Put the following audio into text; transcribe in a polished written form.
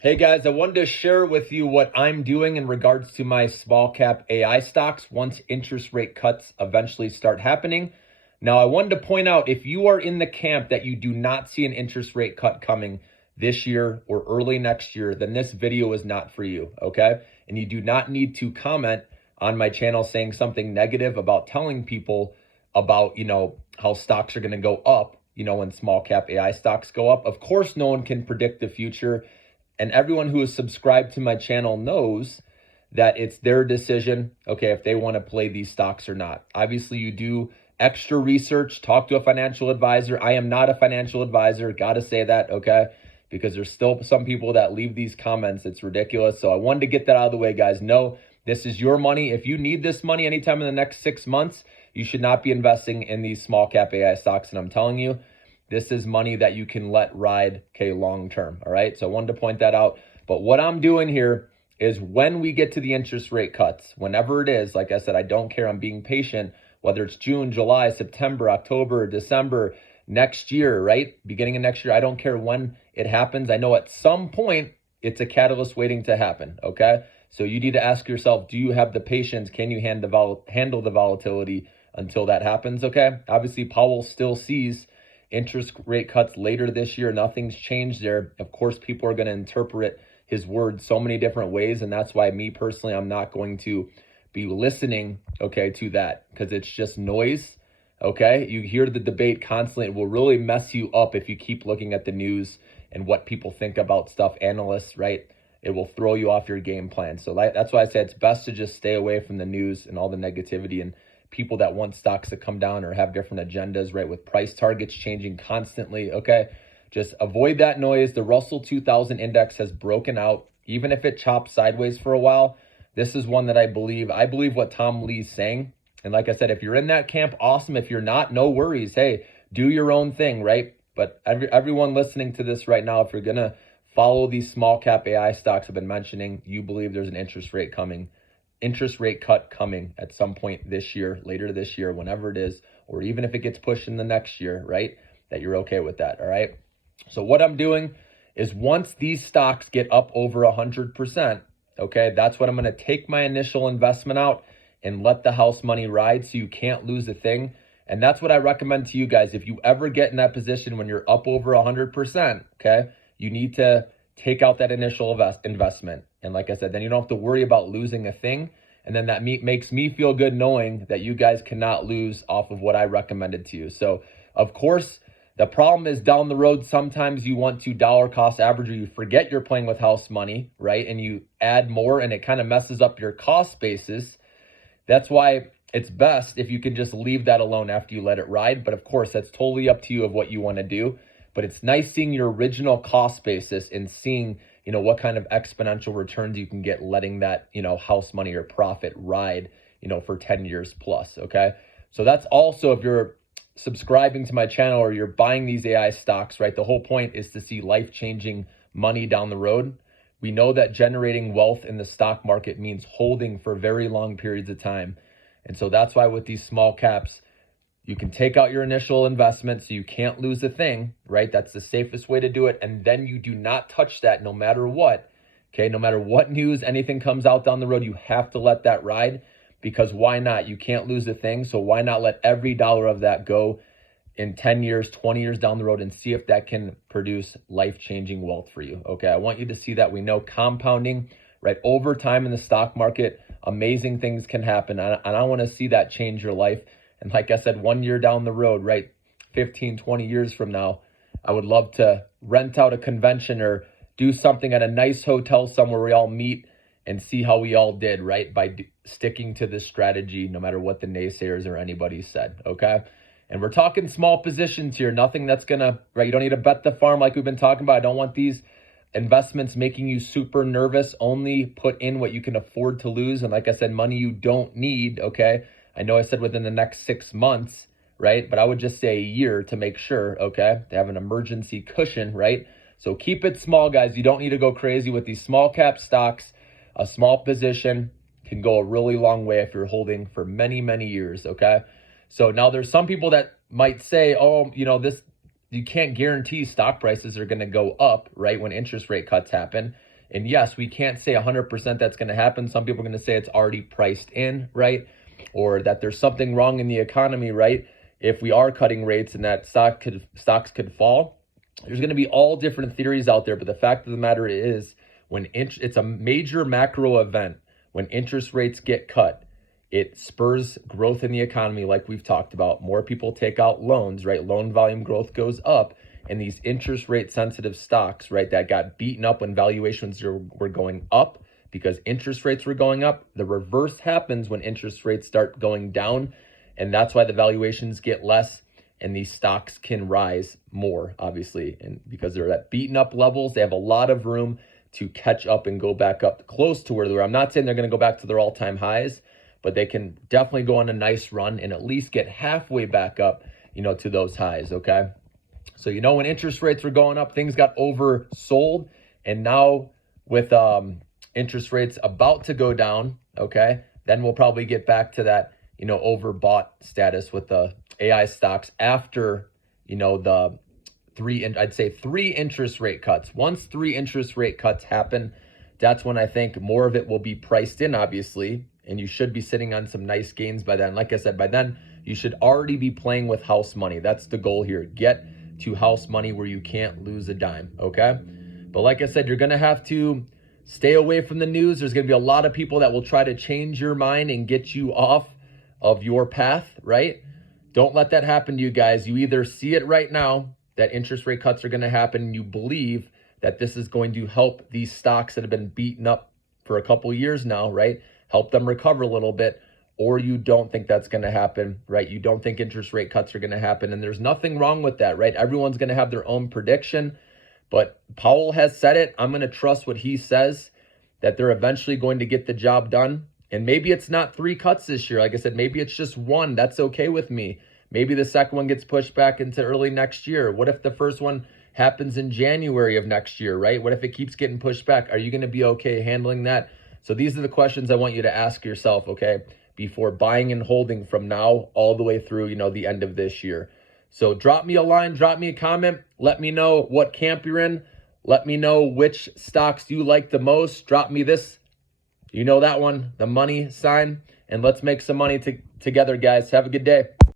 Hey guys, I wanted to share with you what I'm doing in regards to my small cap AI stocks once interest rate cuts eventually start happening. Now, I wanted to point out if you are in the camp that you do not see an interest rate cut coming this year or early next year, then this video is not for you, okay? And you do not need to comment on my channel saying something negative about telling people about, how stocks are going to go up, when small cap AI stocks go up. Of course, no one can predict the future. And everyone who is subscribed to my channel knows that it's their decision, okay, if they want to play these stocks or not. Obviously, you do extra research, talk to a financial advisor. I am not a financial advisor, got to say that, okay? Because there's still some people that leave these comments. It's ridiculous. So I wanted to get that out of the way, guys. No, this is your money. If you need this money anytime in the next 6 months, you should not be investing in these small cap AI stocks. And I'm telling you, this is money that you can let ride, okay, long term, all right? So I wanted to point that out. But what I'm doing here is when we get to the interest rate cuts, whenever it is, like I said, I don't care. I'm being patient, whether it's June, July, September, October, December, next year, right? Beginning of next year, I don't care when it happens. I know at some point it's a catalyst waiting to happen, okay? So you need to ask yourself, do you have the patience? Can you handle the volatility until that happens, okay? Obviously, Powell still sees interest rate cuts later this year. Nothing's changed there. Of course, people are going to interpret his words so many different ways. And that's why me personally, I'm not going to be listening, okay, to that because it's just noise, okay? You hear the debate constantly. It will really mess you up if you keep looking at the news and what people think about stuff, analysts, right? It will throw you off your game plan. So that's why I say it's best to just stay away from the news and all the negativity and people that want stocks to come down or have different agendas, right? With price targets changing constantly, okay? Just avoid that noise. The Russell 2000 index has broken out, even if it chops sideways for a while. This is one that I believe what Tom Lee's saying. And like I said, if you're in that camp, awesome. If you're not, no worries. Hey, do your own thing, right? But everyone listening to this right now, if you're going to follow these small cap AI stocks I've been mentioning, you believe there's an interest rate cut coming at some point this year, later this year, whenever it is, or even if it gets pushed in the next year, right? That you're okay with that, all right? So what I'm doing is once these stocks get up over 100%, okay, that's when I'm going to take my initial investment out and let the house money ride so you can't lose a thing. And that's what I recommend to you guys. If you ever get in that position when you're up over 100%, okay, you need to take out that initial investment. And like I said, then you don't have to worry about losing a thing. And then that makes me feel good knowing that you guys cannot lose off of what I recommended to you. So, of course, the problem is down the road, sometimes you want to dollar cost average or you forget you're playing with house money, right? And you add more and it kind of messes up your cost basis. That's why it's best if you can just leave that alone after you let it ride. But of course, that's totally up to you of what you want to do. But it's nice seeing your original cost basis and seeing, what kind of exponential returns you can get letting that, house money or profit ride, for 10 years plus, okay? So that's also if you're subscribing to my channel or you're buying these AI stocks, right? The whole point is to see life-changing money down the road. We know that generating wealth in the stock market means holding for very long periods of time. And so that's why with these small caps, you can take out your initial investment so you can't lose a thing, right? That's the safest way to do it. And then you do not touch that no matter what, okay? No matter what news, anything comes out down the road, you have to let that ride because why not? You can't lose a thing. So why not let every dollar of that go in 10 years, 20 years down the road and see if that can produce life-changing wealth for you, okay? I want you to see that. We know compounding, right? Over time in the stock market, amazing things can happen. And I want to see that change your life. And like I said, 1 year down the road, right, 15, 20 years from now, I would love to rent out a convention or do something at a nice hotel somewhere we all meet and see how we all did, right, by sticking to this strategy no matter what the naysayers or anybody said, okay? And we're talking small positions here, nothing that's going to, right, you don't need to bet the farm like we've been talking about. I don't want these investments making you super nervous. Only put in what you can afford to lose. And like I said, money you don't need, okay? I know I said within the next 6 months, right? But I would just say a year to make sure, okay? To have an emergency cushion, right? So keep it small, guys. You don't need to go crazy with these small cap stocks. A small position can go a really long way if you're holding for many, many years, okay? So now there's some people that might say, oh, this, you can't guarantee stock prices are going to go up, right? When interest rate cuts happen. And yes, we can't say 100% that's going to happen. Some people are going to say it's already priced in, right? Or that there's something wrong in the economy, right? If we are cutting rates and that stocks could fall. There's going to be all different theories out there, but the fact of the matter is, it's a major macro event. When interest rates get cut, it spurs growth in the economy, like we've talked about. More people take out loans, right? Loan volume growth goes up, and these interest rate sensitive stocks, right, that got beaten up when valuations were going up because interest rates were going up. The reverse happens when interest rates start going down, and that's why the valuations get less and these stocks can rise more, obviously. And because they're at beaten up levels, they have a lot of room to catch up and go back up close to where they were. I'm not saying they're going to go back to their all-time highs, but they can definitely go on a nice run and at least get halfway back up, to those highs, okay? So, when interest rates were going up, things got oversold. And now with interest rates about to go down, okay, then we'll probably get back to that, overbought status with the AI stocks after, the three interest rate cuts. Once 3 interest rate cuts happen, that's when I think more of it will be priced in, obviously, and you should be sitting on some nice gains by then. Like I said, by then, you should already be playing with house money. That's the goal here. Get to house money where you can't lose a dime, okay? But like I said, you're going to have to stay away from the news. There's going to be a lot of people that will try to change your mind and get you off of your path, right? Don't let that happen to you guys. You either see it right now that interest rate cuts are going to happen and you believe that this is going to help these stocks that have been beaten up for a couple years now, right? Help them recover a little bit, or you don't think that's going to happen, right? You don't think interest rate cuts are going to happen, and there's nothing wrong with that, right? Everyone's going to have their own prediction, but Powell has said it. I'm going to trust what he says, that they're eventually going to get the job done. And maybe it's not 3 cuts this year. Like I said, maybe it's just 1. That's okay with me. Maybe the second one gets pushed back into early next year. What if the first one happens in January of next year, right? What if it keeps getting pushed back? Are you going to be okay handling that? So these are the questions I want you to ask yourself, okay, before buying and holding from now all the way through, the end of this year. So drop me a line, drop me a comment. Let me know what camp you're in. Let me know which stocks you like the most. Drop me this, that one, the money sign, and let's make some money together, guys. Have a good day.